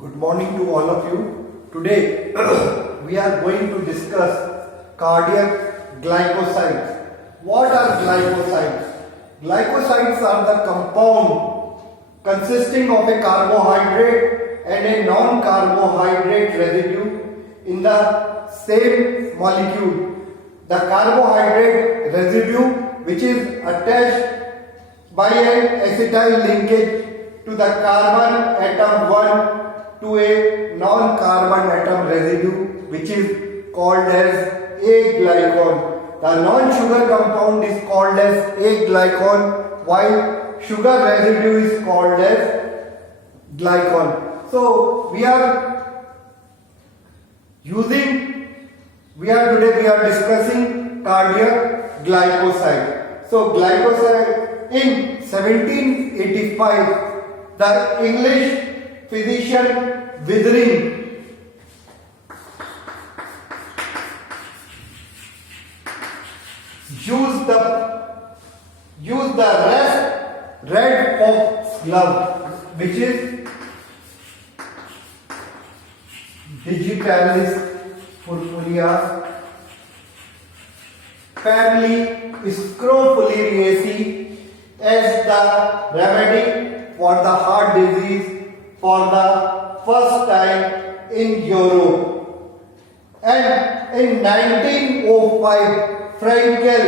Good morning to all of you. Today we are going to discuss cardiac glycosides. What are glycosides? Glycosides are the compound consisting of a carbohydrate and a non-carbohydrate residue in the same molecule. The carbohydrate residue, which is attached by an acetyl linkage to the carbon atom 1 to a non-carbon atom residue, which is called as aglycone. The non-sugar compound is called as aglycone, while sugar residue is called as glycone. So we are discussing cardiac glycoside. So glycoside in 1785, the English physician Withering used the red fox glove, which is Digitalis purpurea family Scrophulariaceae, as the remedy for the heart disease for the first time in Europe. And in 1905, Frankel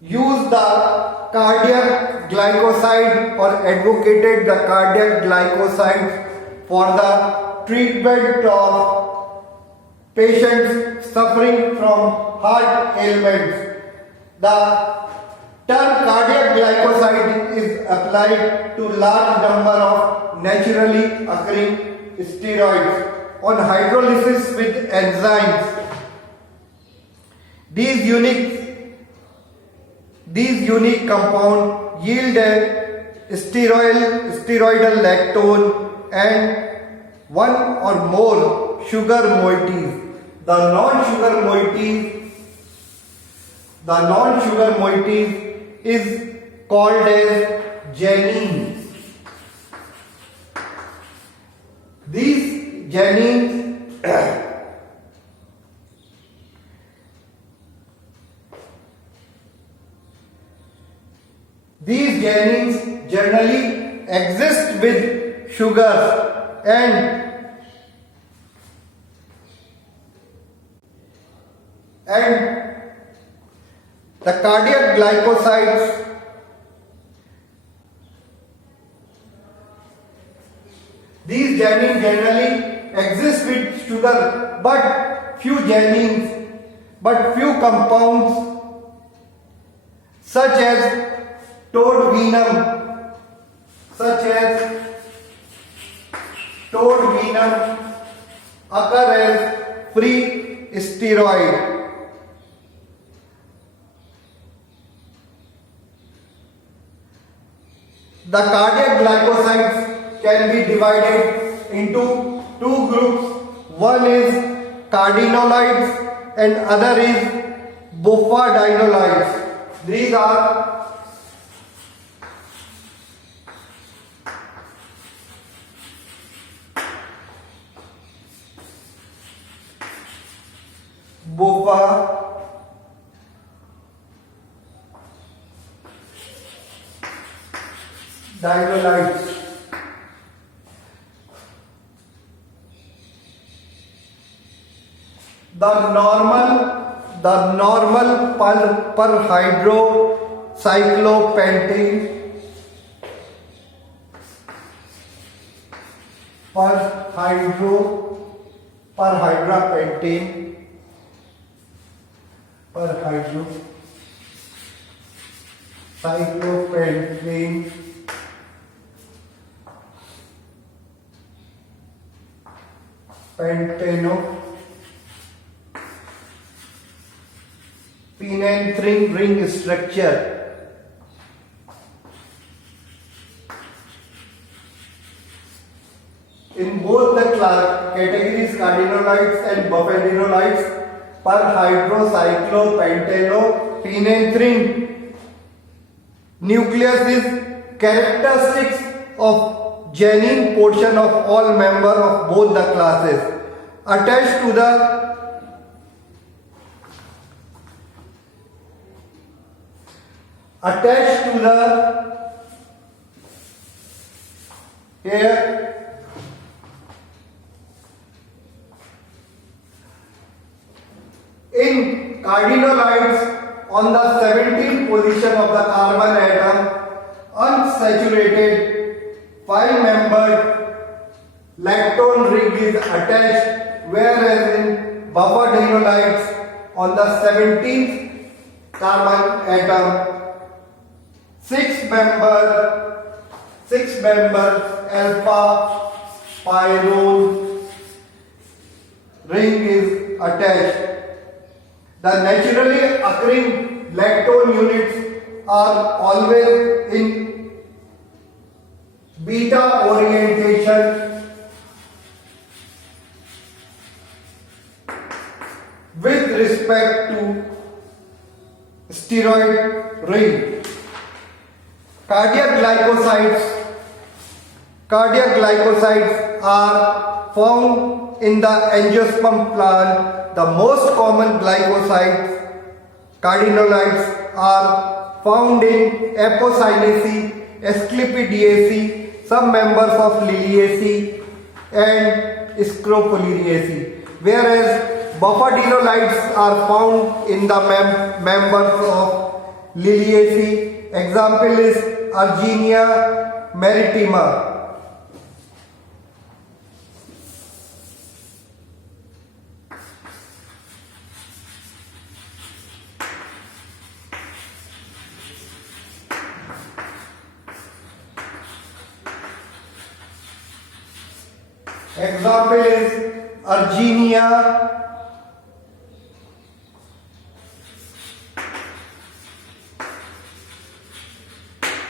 used the cardiac glycoside or advocated the cardiac glycoside for the treatment of patients suffering from heart ailments. The term cardiac glycoside is applied to large number of naturally occurring steroids on hydrolysis with enzymes. These unique compounds yield a steroidal lactone and one or more sugar moieties. The non-sugar moieties is called as Janines. These Janines generally exist with sugars and the cardiac glycosides these Janines generally exist with sugar, but few compounds such as toad venom occur as free steroid. The cardiac glycosides can be divided into two groups. One is cardenolides and other is bufadienolides. These are bufadienolides. The normal cyclopentane phenanthrene ring structure. In both the categories cardenolides and bufadienolides, perhydrocyclopentano phenanthrene nucleus is characteristic of genuine portion of all member of both the classes. Attached to the here in cardinolides on the 17th position of the carbon atom, unsaturated 5-membered lactone ring is attached, whereas in buffer-denolides on the 17th carbon atom, 6-member alpha pyrrole ring is attached. The naturally occurring lactone units are always in beta orientation with respect to steroid ring. Cardiac glycosides are found in the angiosperm plant. The most common glycosides, cardinolides, are found in Apocynaceae, Asclepiadaceae, some members of Liliaceae and Scrophulariaceae, whereas buffer-denolides are found in the members of Liliaceae. Example is Ergenia maritima. Example is Ergenia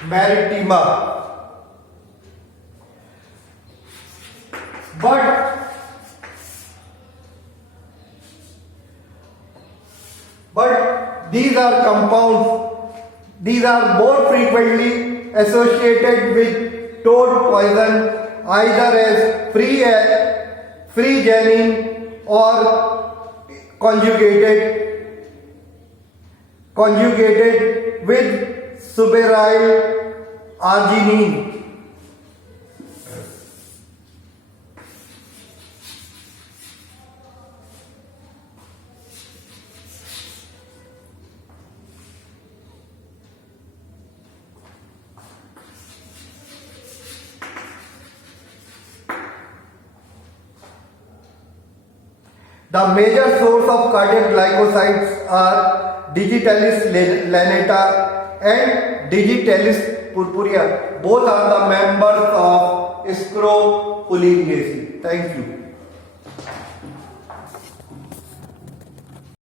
maritima. But these are compounds. These are more frequently associated with toad poison, either as free janine or conjugated with suberyl arginine. The major source of cardiac glycosides are Digitalis lanata and Digitalis purpurea. Both are the members of Scrophulariaceae. Thank you.